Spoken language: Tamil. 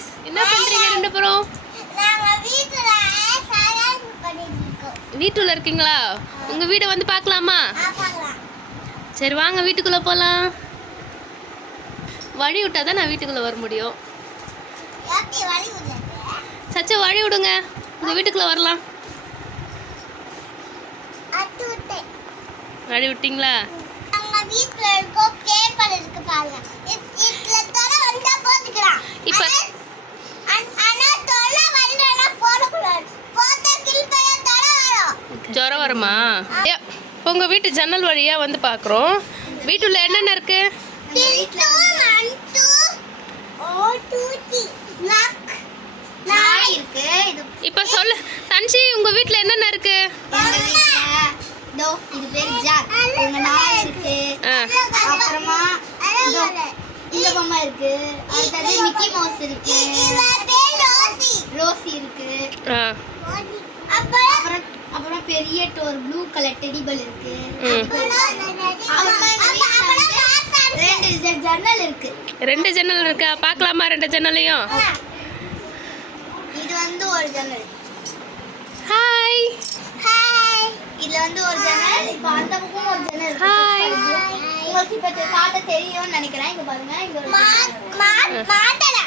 guys. என்ன பண்றீங்க ரெண்டு பேரும்? நாங்க வீட்ல சாயம் பண்ணிட்டு இருக்கோம். வீட்டுல இருக்கீங்களா? உங்க வீட வந்து பார்க்கலாமா? பார்க்கலாம். சரி வாங்க வீட்டுக்குள்ள போலாம். வழி விட்டா தான் நான் வீட்டுக்குள்ள வர முடியும். யாத்தி வழி விடுங்க. சச்ச வழி விடுங்க. உங்க வீட்டுக்குள்ள வரலாம். அட்டு விட்டே. வழி விட்டீங்களா? நாங்க வீட்ல இருக்கோம். கேப்பல் இருக்கு பாருங்க. இதுல தொலை வந்தா போட்டுக்கலாம். இப்ப ஆனா தொலை வரலனா போடக்கூடாது. போட்டா கில்பையா தொலை வரும். ஜுரம் வருமா? உங்க வீட்டு ஜன்னல் வழியா வந்து பார்க்குறோம். வீட்டுல என்னென்ன இருக்கு? இப்ப சொல்லு தன்ஷி, உங்க வீட்ல என்னென்ன இருக்கு? இது பேர் ஜாக். உங்க நாய் இருக்கு. அப்புறமா இந்த பொம்மை இருக்கு. அடுத்தது மிக்கி மவுஸ் இருக்கு. ரோசி இருக்கு. அப்புறம் பெரிய ஒரு ப்ளூ கலர் டெடி பெல் இருக்கு. ரெண்டு ஜன்னல் இருக்கு. ரெண்டு ஜன்னல் இருக்கா? பார்க்கலாமா ரெண்டு ஜன்னலையும்? இது வந்து ஒரு ஜன்னல். Hi hi. இதுல வந்து ஒரு ஜன்னல். இப்ப அந்த பக்கம் ஒரு ஜன்னல் இருக்கு. ஹாய். உங்களுக்கு இப்ப காட்ட தெரியும்னு நினைக்கிறேன். இங்க பாருங்க. இங்க ஒரு மாட்டல